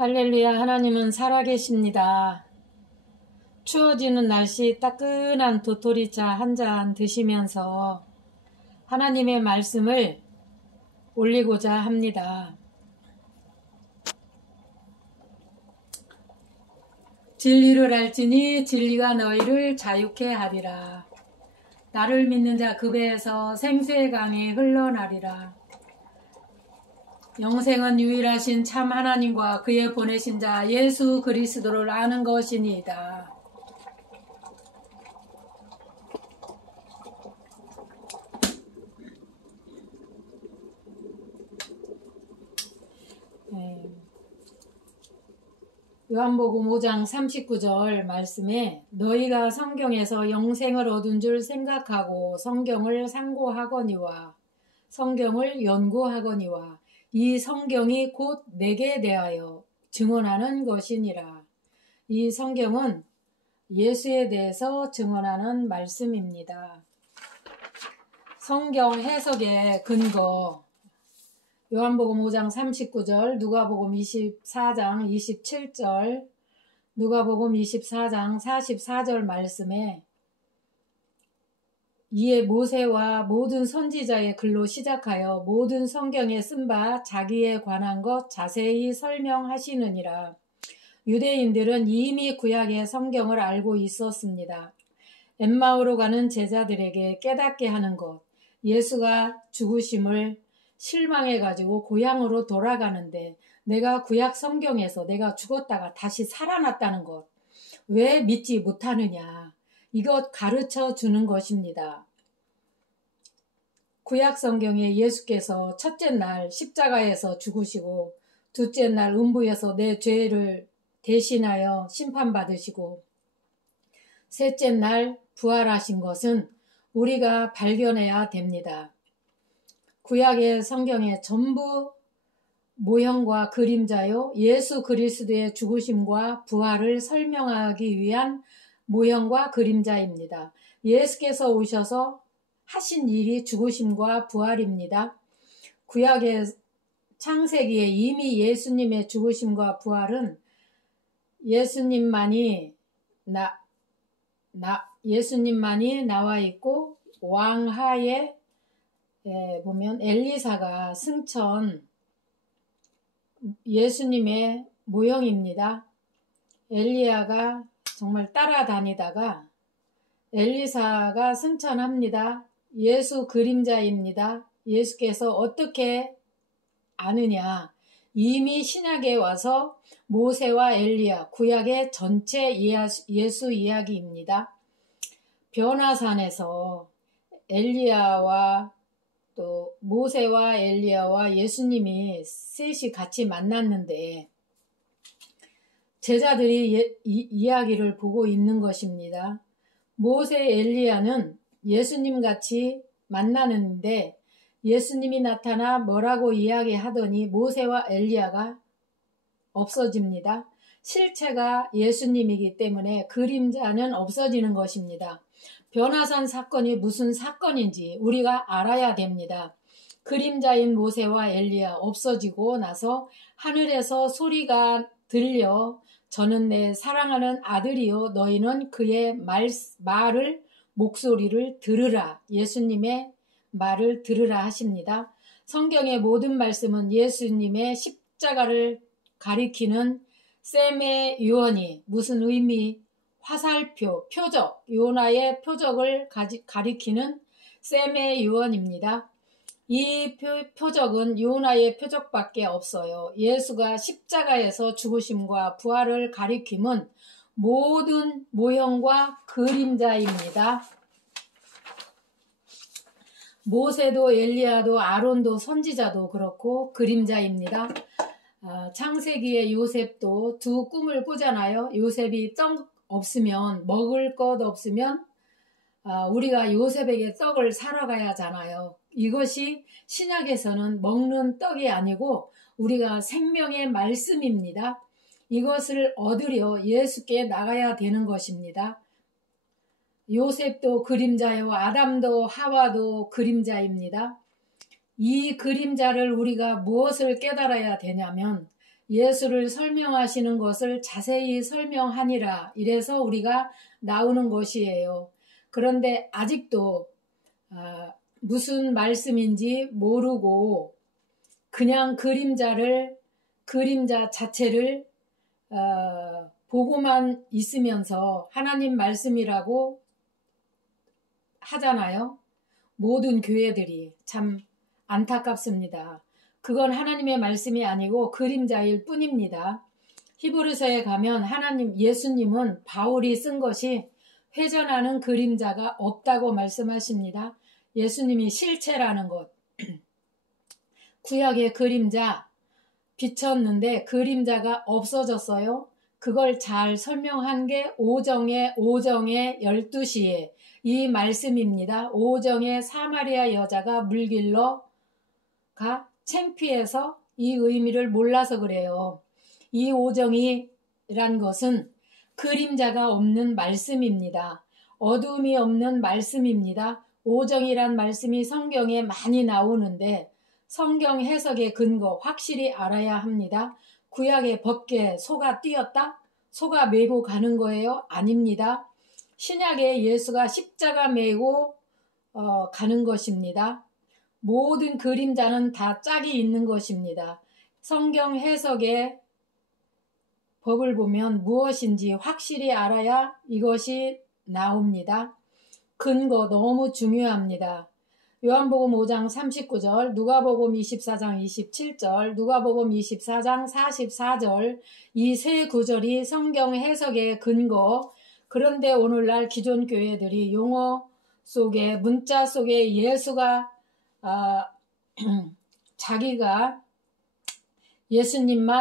할렐루야, 하나님은 살아계십니다. 추워지는 날씨 따끈한 도토리차 한 잔 드시면서 하나님의 말씀을 올리고자 합니다. 진리를 알지니 진리가 너희를 자유케 하리라. 나를 믿는 자 그 배에서 생수의 강이 흘러나리라. 영생은 유일하신 참 하나님과 그의 보내신 자 예수 그리스도를 아는 것이니이다. 요한복음 5장 39절 말씀에 너희가 성경에서 영생을 얻은 줄 생각하고 성경을 상고하거니와 성경을 연구하거니와 이 성경이 곧 내게 대하여 증언하는 것이니라. 이 성경은 예수에 대해서 증언하는 말씀입니다. 성경 해석의 근거 요한복음 5장 39절, 누가복음 24장 27절, 누가복음 24장 44절 말씀에 이에 모세와 모든 선지자의 글로 시작하여 모든 성경에 쓴 바 자기에 관한 것 자세히 설명하시느니라. 유대인들은 이미 구약의 성경을 알고 있었습니다. 엠마오로 가는 제자들에게 깨닫게 하는 것, 예수가 죽으심을 실망해가지고 고향으로 돌아가는데 내가 구약 성경에서 내가 죽었다가 다시 살아났다는 것, 왜 믿지 못하느냐. 이것 가르쳐 주는 것입니다. 구약 성경에 예수께서 첫째 날 십자가에서 죽으시고 둘째 날 음부에서 내 죄를 대신하여 심판받으시고 셋째 날 부활하신 것은 우리가 발견해야 됩니다. 구약의 성경의 전부 모형과 그림자요 예수 그리스도의 죽으심과 부활을 설명하기 위한 모형과 그림자입니다. 예수께서 오셔서 하신 일이 죽으심과 부활입니다. 구약의 창세기에 이미 예수님의 죽으심과 부활은 예수님만이 나와 있고 왕하에 보면 엘리사가 승천 예수님의 모형입니다. 엘리야가 정말 따라다니다가 엘리사가 승천합니다. 예수 그림자입니다. 예수께서 어떻게 아느냐. 이미 신약에 와서 모세와 엘리야, 구약의 전체 예수 이야기입니다. 변화산에서 엘리야와 또 모세와 엘리야와 예수님이 셋이 같이 만났는데 제자들이 이야기를 보고 있는 것입니다. 모세 엘리야는 예수님 같이 만나는데 예수님이 나타나 뭐라고 이야기하더니 모세와 엘리야가 없어집니다. 실체가 예수님이기 때문에 그림자는 없어지는 것입니다. 변화산 사건이 무슨 사건인지 우리가 알아야 됩니다. 그림자인 모세와 엘리야 없어지고 나서 하늘에서 소리가 들려 저는 내 사랑하는 아들이요 너희는 그의 목소리를 들으라. 예수님의 말을 들으라 하십니다. 성경의 모든 말씀은 예수님의 십자가를 가리키는 셈의 유언이 무슨 의미, 화살표, 표적, 요나의 표적을 가리키는 셈의 유언입니다. 이 표적은 요나의 표적밖에 없어요. 예수가 십자가에서 죽으심과 부활을 가리킴은 모든 모형과 그림자입니다. 모세도 엘리야도 아론도 선지자도 그렇고 그림자입니다. 창세기의 요셉도 두 꿈을 꾸잖아요. 요셉이 떡 없으면 먹을 것 없으면 우리가 요셉에게 떡을 사러 가야 하잖아요. 이것이 신약에서는 먹는 떡이 아니고 우리가 생명의 말씀입니다. 이것을 얻으려 예수께 나가야 되는 것입니다. 요셉도 그림자요 아담도 하와도 그림자입니다. 이 그림자를 우리가 무엇을 깨달아야 되냐면 예수를 설명하시는 것을 자세히 설명하니라. 이래서 우리가 나오는 것이에요. 그런데 아직도 무슨 말씀인지 모르고 그냥 그림자 자체를 보고만 있으면서 하나님 말씀이라고 하잖아요. 모든 교회들이 참 안타깝습니다. 그건 하나님의 말씀이 아니고 그림자일 뿐입니다. 히브리서에 가면 예수님은 바울이 쓴 것이 회전하는 그림자가 없다고 말씀하십니다. 예수님이 실체라는 것. 구약의 그림자 비쳤는데 그림자가 없어졌어요. 그걸 잘 설명한 게 오정의 12시에 이 말씀입니다. 오정의 사마리아 여자가 물길로 가 창피해서 이 의미를 몰라서 그래요. 이 오정이란 것은 그림자가 없는 말씀입니다. 어둠이 없는 말씀입니다. 오정이란 말씀이 성경에 많이 나오는데 성경 해석의 근거 확실히 알아야 합니다. 구약의 법궤 소가 뛰었다? 소가 메고 가는 거예요? 아닙니다. 신약에 예수가 십자가 메고 가는 것입니다. 모든 그림자는 다 짝이 있는 것입니다. 성경 해석의 법을 보면 무엇인지 확실히 알아야 이것이 나옵니다. 근거 너무 중요합니다. 요한복음 5장 39절, 누가복음 24장 27절, 누가복음 24장 44절 이 세 구절이 성경 해석의 근거. 그런데 오늘날 기존 교회들이 용어 속에 문자 속에 예수가 자기가 예수님만